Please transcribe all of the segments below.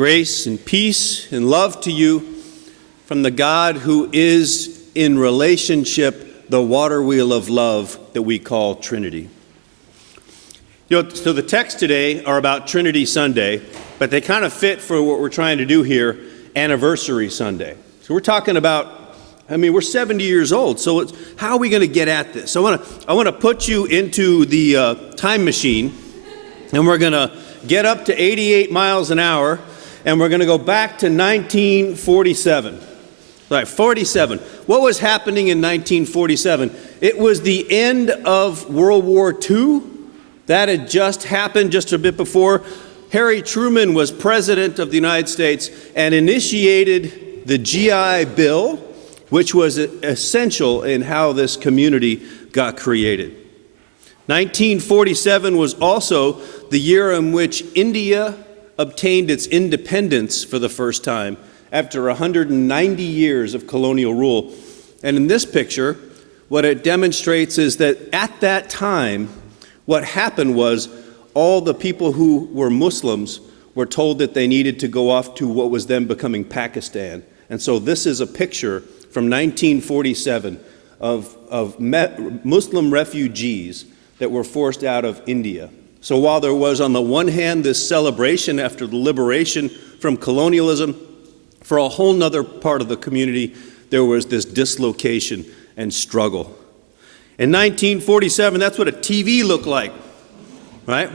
Grace and peace and love to you from the God who is in relationship the water wheel of love that we call Trinity. So the texts today are about Trinity Sunday, but they kind of fit for what we're trying to do here, Anniversary Sunday. So we're talking about, we're 70 years old, so how are we going to get at this? I want to put you into the time machine, and we're going to get up to 88 miles an hour, and we're going to go back to 1947. Right, 47. What was happening in 1947? It was the end of World War II. That had just happened just a bit before. Harry Truman was president of the United States and initiated the GI Bill, which was essential in how this community got created. 1947 was also the year in which India obtained its independence for the first time after 190 years of colonial rule. And in this picture, what it demonstrates is that at that time, what happened was all the people who were Muslims were told that they needed to go off to what was then becoming Pakistan. And so this is a picture from 1947 of Muslim refugees that were forced out of India. So while there was, on the one hand, this celebration after the liberation from colonialism, for a whole nother part of the community, there was this dislocation and struggle. In 1947, that's what a TV looked like, right?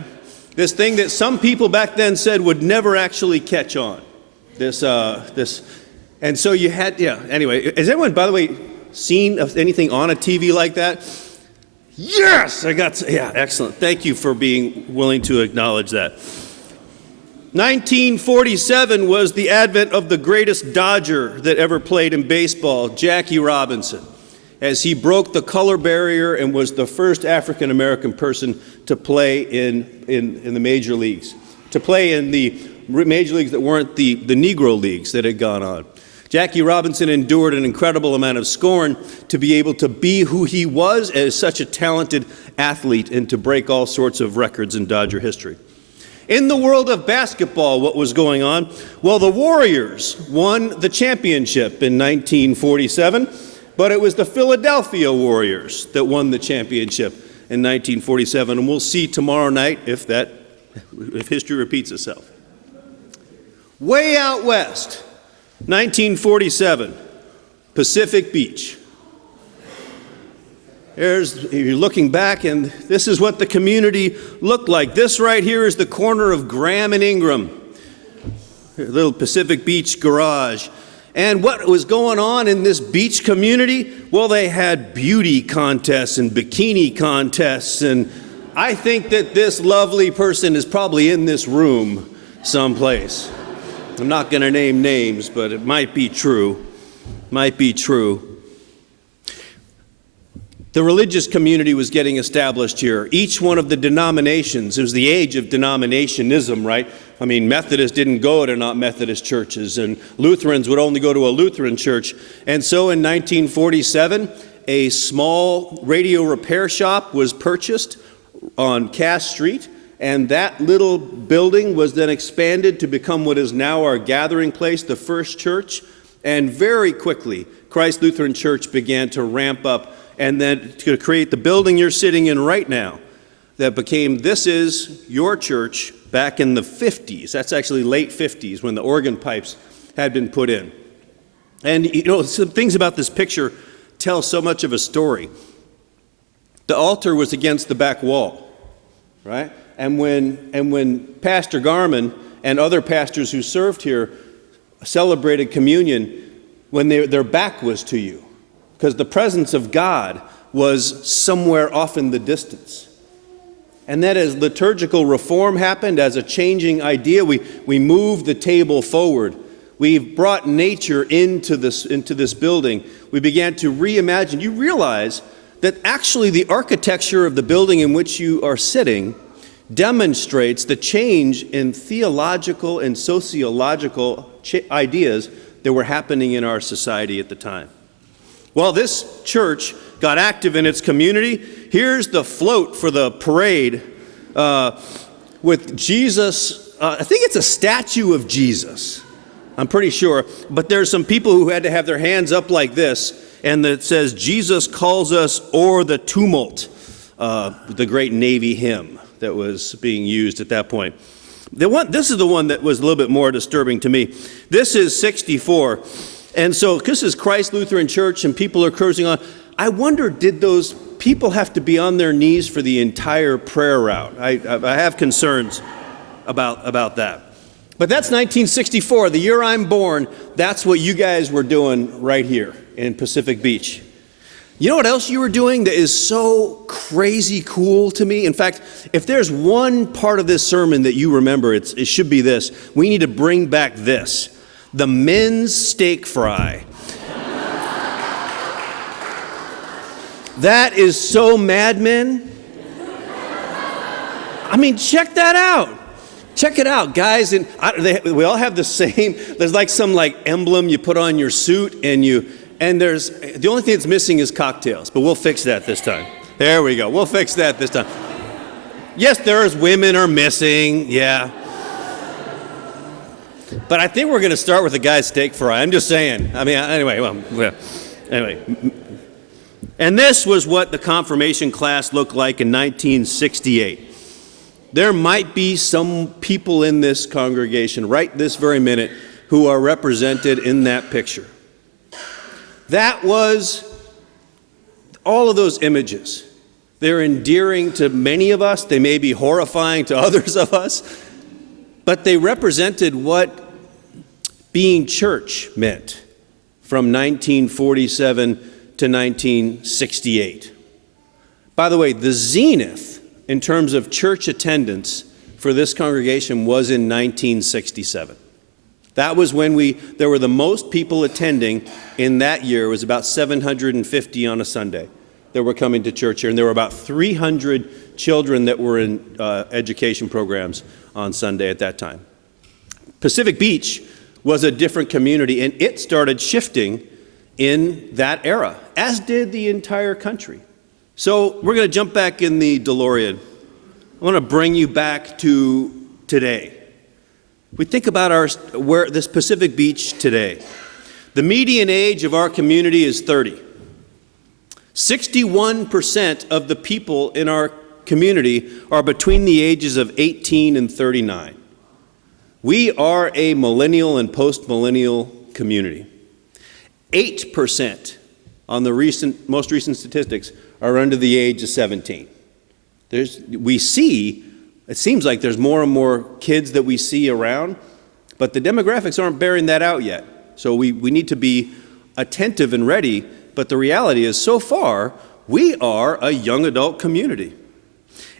This thing that some people back then said would never actually catch on. And so you had, anyway, has anyone, by the way, seen anything on a TV like that? Yes, excellent. Thank you for being willing to acknowledge that. 1947 was the advent of the greatest Dodger that ever played in baseball, Jackie Robinson, as he broke the color barrier and was the first African-American person to play in the major leagues, to play in the major leagues that weren't the Negro leagues that had gone on. Jackie Robinson endured an incredible amount of scorn to be able to be who he was as such a talented athlete and to break all sorts of records in Dodger history. In the world of basketball, what was going on? Well, the Warriors won the championship in 1947, but it was the Philadelphia Warriors that won the championship in 1947, and we'll see tomorrow night if history repeats itself. Way out west, 1947, Pacific Beach. You're looking back, and this is what the community looked like. This right here is the corner of Graham and Ingram, a little Pacific Beach garage. And what was going on in this beach community? Well, they had beauty contests and bikini contests, and I think that this lovely person is probably in this room someplace. I'm not going to name names, but it might be true. Might be true. The religious community was getting established here. Each one of the denominations, it was the age of denominationism, right? Methodists didn't go to not Methodist churches, and Lutherans would only go to a Lutheran church. And so in 1947, a small radio repair shop was purchased on Cass Street, and that little building was then expanded to become what is now our gathering place, the First Church. And very quickly, Christ Lutheran Church began to ramp up and then to create the building you're sitting in right now that became, this is your church back in the 50s. That's actually late 50s when the organ pipes had been put in. And some things about this picture tell so much of a story. The altar was against the back wall, right? And when Pastor Garman and other pastors who served here celebrated communion, when their back was to you, because the presence of God was somewhere off in the distance. And that as liturgical reform happened, as a changing idea, we moved the table forward. We've brought nature into this building. We began to reimagine. You realize that actually the architecture of the building in which you are sitting demonstrates the change in theological and sociological ideas that were happening in our society at the time. Well, this church got active in its community. Here's the float for the parade with Jesus I think it's a statue of Jesus. I'm pretty sure. But there's some people who had to have their hands up like this, and it says, Jesus calls us o'er the tumult, the great Navy hymn that was being used at that point. This is the one that was a little bit more disturbing to me. This is 64. And so this is Christ Lutheran Church, and people are cruising on. I wonder, did those people have to be on their knees for the entire prayer route? I have concerns about that. But that's 1964, the year I'm born. That's what you guys were doing right here in Pacific Beach. You know what else you were doing that is so crazy cool to me? In fact, if there's one part of this sermon that you remember, it should be this. We need to bring back this. The men's steak fry. That is so Mad Men. I mean, check that out. Check it out, guys. And we all have the same. There's like some emblem you put on your suit, and there's the only thing that's missing is cocktails. But we'll fix that this time. There we go. We'll fix that this time. Yes, there's women are missing. Yeah. But I think we're going to start with the guy's steak fry. I'm just saying. I mean, anyway. And this was what the confirmation class looked like in 1968. There might be some people in this congregation right this very minute who are represented in that picture. That was all of those images. They're endearing to many of us. They may be horrifying to others of us. But they represented what being church meant from 1947 to 1968. By the way, the zenith in terms of church attendance for this congregation was in 1967. That was when there were the most people attending in that year. It was about 750 on a Sunday that were coming to church here, and there were about 300 children that were in education programs on Sunday at that time. Pacific Beach was a different community, and it started shifting in that era, as did the entire country. So we're going to jump back in the DeLorean. I want to bring you back to today. We think about this Pacific Beach today. The median age of our community is 30. 61% of the people in our community are between the ages of 18 and 39. We are a millennial and post-millennial community. 8% on the most recent statistics are under the age of 17. It seems like there's more and more kids that we see around, but the demographics aren't bearing that out yet. So we need to be attentive and ready, but the reality is so far, we are a young adult community.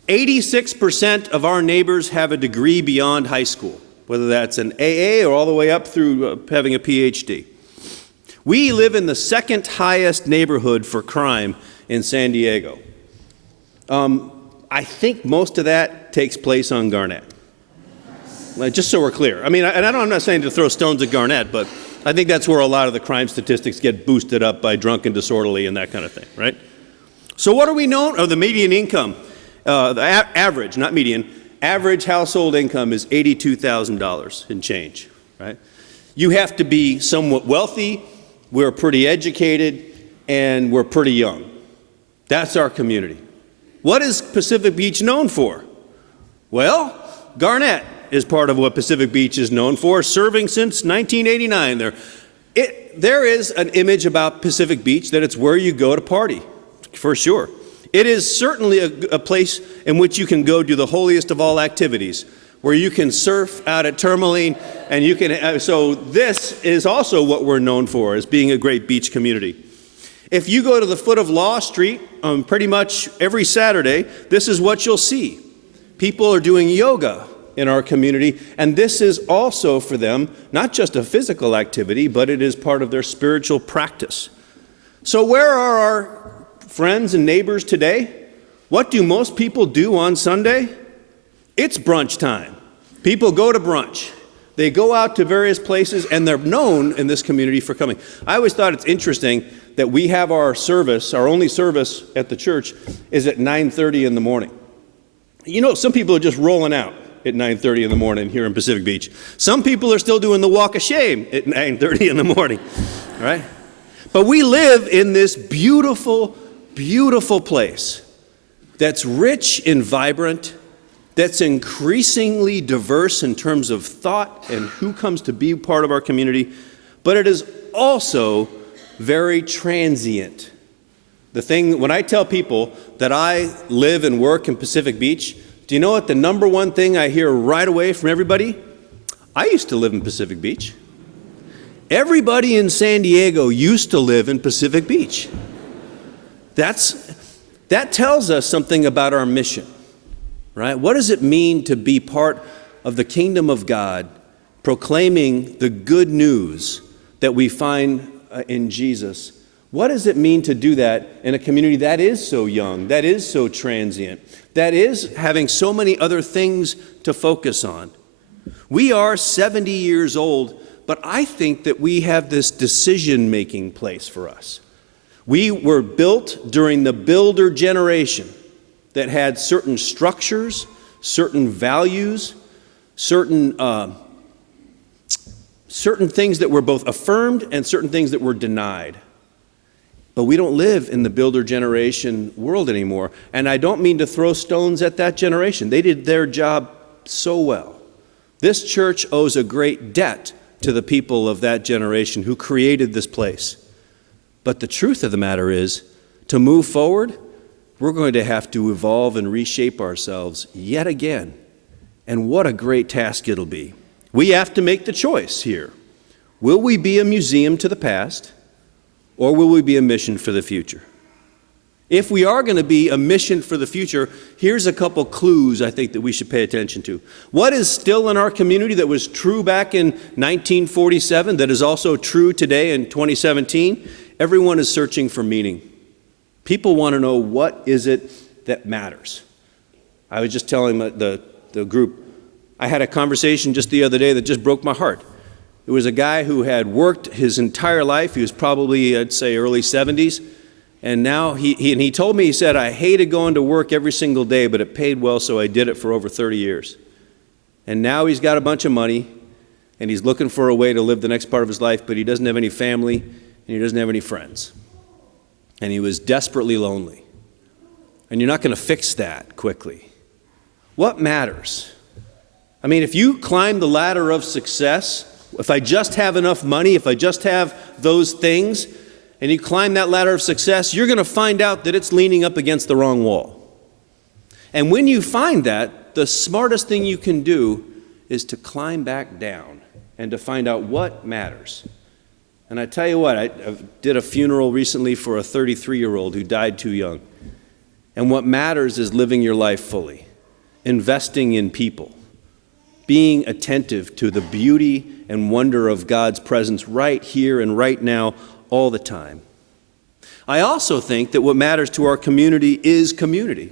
86% of our neighbors have a degree beyond high school, whether that's an AA or all the way up through having a PhD. We live in the second highest neighborhood for crime in San Diego. I think most of that takes place on Garnett. Just so we're clear. I mean, I'm not saying to throw stones at Garnett, but I think that's where a lot of the crime statistics get boosted up by drunk and disorderly and that kind of thing, right? So what are we known? The median income, the average, not median, average household income is $82,000 and change, right? You have to be somewhat wealthy, we're pretty educated, and we're pretty young. That's our community. What is Pacific Beach known for? Well, Garnett is part of what Pacific Beach is known for, serving since 1989 there. There is an image about Pacific Beach that it's where you go to party, for sure. It is certainly a place in which you can go do the holiest of all activities, where you can surf out at Tourmaline, and you can. So this is also what we're known for, as being a great beach community. If you go to the foot of Law Street, pretty much every Saturday, this is what you'll see. People are doing yoga in our community, and this is also for them not just a physical activity, but it is part of their spiritual practice. So where are our friends and neighbors today? What do most people do on Sunday? It's brunch time. People go to brunch. They go out to various places, and they're known in this community for coming. I always thought it's interesting that we have our service, our only service at the church is at 9:30 in the morning. You know, some people are just rolling out. at 9:30 in the morning here in Pacific Beach. Some people are still doing the walk of shame at 9:30 in the morning, all right? But we live in this beautiful, beautiful place that's rich and vibrant, that's increasingly diverse in terms of thought and who comes to be part of our community, but it is also very transient. When I tell people that I live and work in Pacific Beach, do you know what the number one thing I hear right away from everybody? I used to live in Pacific Beach. Everybody in San Diego used to live in Pacific Beach. That tells us something about our mission, right? What does it mean to be part of the kingdom of God, proclaiming the good news that we find in Jesus? What does it mean to do that in a community that is so young, that is so transient, that is having so many other things to focus on? We are 70 years old, but I think that we have this decision-making place for us. We were built during the builder generation that had certain structures, certain values, certain things that were both affirmed and certain things that were denied. But we don't live in the builder generation world anymore. And I don't mean to throw stones at that generation. They did their job so well. This church owes a great debt to the people of that generation who created this place. But the truth of the matter is, to move forward, we're going to have to evolve and reshape ourselves yet again. And what a great task it'll be. We have to make the choice here. Will we be a museum to the past, or will we be a mission for the future? If we are going to be a mission for the future, here's a couple clues I think that we should pay attention to. What is still in our community that was true back in 1947 that is also true today in 2017? Everyone is searching for meaning. People want to know, what is it that matters? I was just telling the group, I had a conversation just the other day that just broke my heart. It was a guy who had worked his entire life. He was probably, I'd say, early 70s. And now he told me, he said, I hated going to work every single day, but it paid well, so I did it for over 30 years. And now he's got a bunch of money, and he's looking for a way to live the next part of his life, but he doesn't have any family, and he doesn't have any friends. And he was desperately lonely. And you're not going to fix that quickly. What matters? I mean, if you climb the ladder of success, if I just have enough money, if I just have those things, and you climb that ladder of success, you're going to find out that it's leaning up against the wrong wall. And when you find that, the smartest thing you can do is to climb back down and to find out what matters. And I tell you what, I did a funeral recently for a 33-year-old who died too young. And what matters is living your life fully, investing in people, being attentive to the beauty and wonder of God's presence right here and right now, all the time. I also think that what matters to our community is community.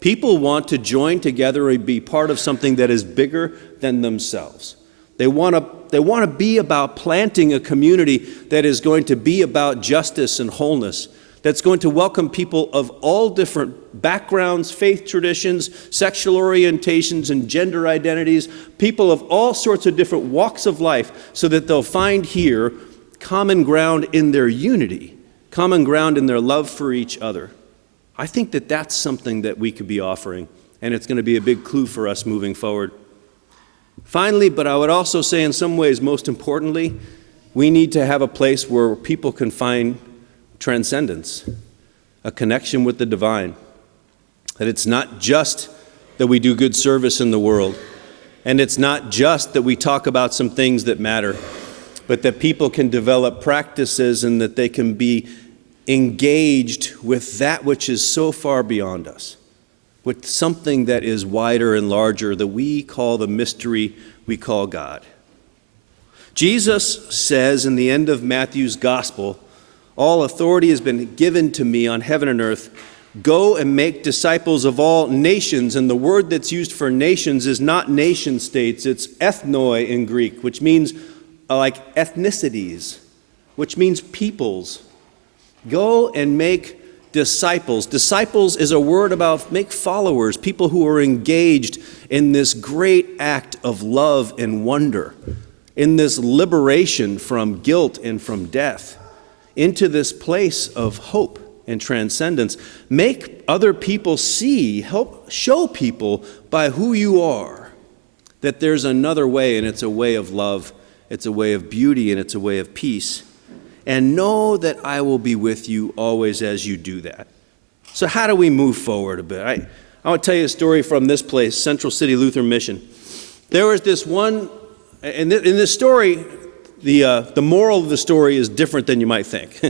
People want to join together and be part of something that is bigger than themselves. They want to be about planting a community that is going to be about justice and wholeness, that's going to welcome people of all different backgrounds, faith traditions, sexual orientations, and gender identities, people of all sorts of different walks of life, so that they'll find here common ground in their unity, common ground in their love for each other. I think that that's something that we could be offering, and it's going to be a big clue for us moving forward. Finally, but I would also say in some ways most importantly, we need to have a place where people can find transcendence, a connection with the divine. That it's not just that we do good service in the world, and it's not just that we talk about some things that matter, but that people can develop practices and that they can be engaged with that which is so far beyond us, with something that is wider and larger that we call the mystery we call God. Jesus says in the end of Matthew's gospel, all authority has been given to me on heaven and earth. Go and make disciples of all nations. And the word that's used for nations is not nation states, it's ethnoi in Greek, which means like ethnicities, which means peoples. Go and make disciples. Disciples is a word about make followers, people who are engaged in this great act of love and wonder, in this liberation from guilt and from death, into this place of hope and transcendence. Make other people see, help show people by who you are that there's another way, and it's a way of love, it's a way of beauty, and it's a way of peace. And know that I will be with you always as you do that. So how do we move forward a bit? I want to tell you a story from this place, Central City Lutheran Mission. There was this one, in this story, the moral of the story is different than you might think.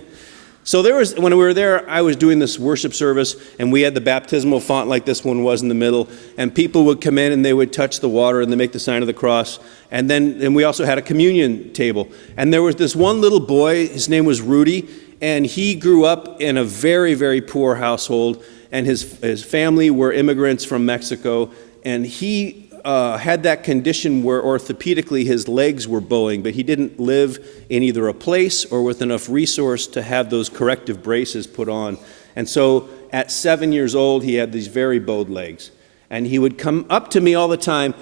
So when we were there, I was doing this worship service, and we had the baptismal font like this one was in the middle, and people would come in and they would touch the water and they make the sign of the cross. And we also had a communion table. And there was this one little boy, his name was Rudy, and he grew up in a very, very poor household, and his family were immigrants from Mexico, and he had that condition where orthopedically his legs were bowing, but he didn't live in either a place or with enough resource to have those corrective braces put on. And so at 7 years old, he had these very bowed legs. And he would come up to me all the time,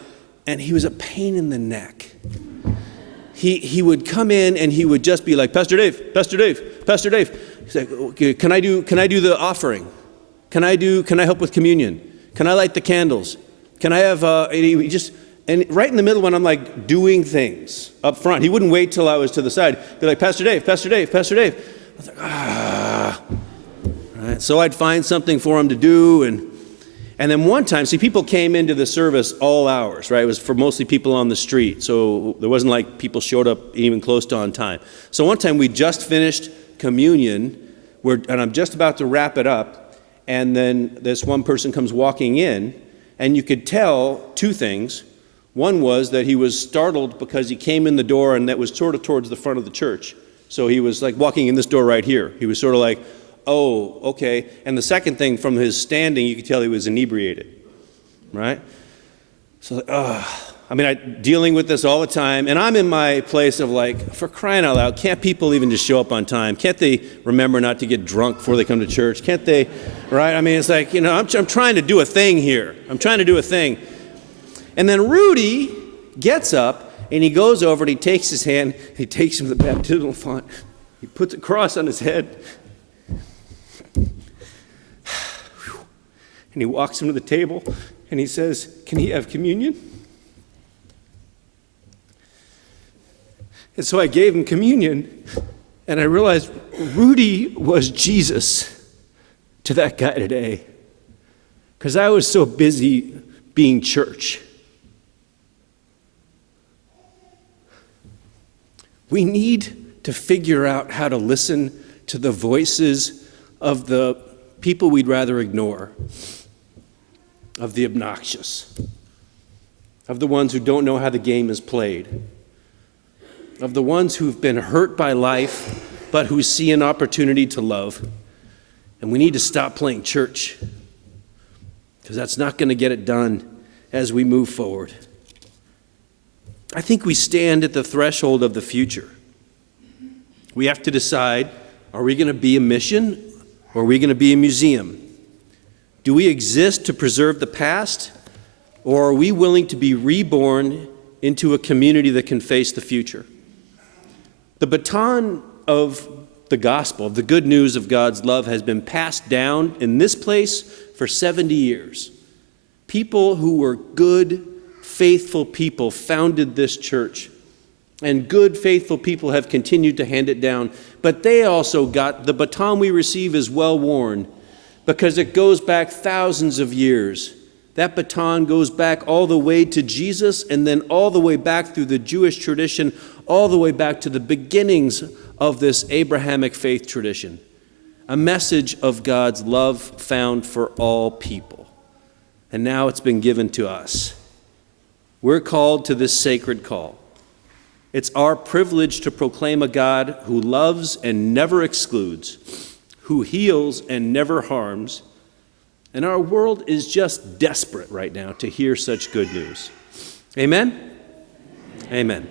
and he was a pain in the neck. He would come in and he would just be like, Pastor Dave, Pastor Dave, Pastor Dave. He's like, okay, can I do the offering? Can I help with communion? Can I light the candles? Can I have, and right in the middle when I'm like doing things up front, he wouldn't wait till I was to the side. He'd be like, Pastor Dave, Pastor Dave, Pastor Dave. I was like, Right, so I'd find something for him to do, and then one time, see, people came into the service all hours, right? It was for mostly people on the street, so there wasn't like people showed up even close to on time. So one time we just finished communion, and I'm just about to wrap it up, and then this one person comes walking in, and you could tell two things. One was that he was startled because he came in the door and that was sort of towards the front of the church. So he was like walking in this door right here. He was sort of like, oh, okay. And the second thing, from his standing, you could tell he was inebriated, right? So, dealing with this all the time. And I'm in my place of like, for crying out loud, can't people even just show up on time? Can't they remember not to get drunk before they come to church? Can't they, right? I mean, it's like, I'm trying to do a thing here. I'm trying to do a thing. And then Rudy gets up and he goes over and he takes his hand, he takes him to the baptismal font, he puts a cross on his head, and he walks him to the table and he says, can he have communion? And so I gave him communion, and I realized Rudy was Jesus to that guy today, because I was so busy being church. We need to figure out how to listen to the voices of the people we'd rather ignore, of the obnoxious, of the ones who don't know how the game is played, of the ones who've been hurt by life, but who see an opportunity to love. And we need to stop playing church, because that's not going to get it done as we move forward. I think we stand at the threshold of the future. We have to decide, are we going to be a mission, or are we going to be a museum? Do we exist to preserve the past, or are we willing to be reborn into a community that can face the future? The baton of the gospel, of the good news of God's love, has been passed down in this place for 70 years. People who were good, faithful people founded this church, and good, faithful people have continued to hand it down. But they also got, the baton we receive is well worn, because it goes back thousands of years. That baton goes back all the way to Jesus, and then all the way back through the Jewish tradition, all the way back to the beginnings of this Abrahamic faith tradition. A message of God's love found for all people. And now it's been given to us. We're called to this sacred call. It's our privilege to proclaim a God who loves and never excludes, who heals and never harms. And our world is just desperate right now to hear such good news. Amen? Amen.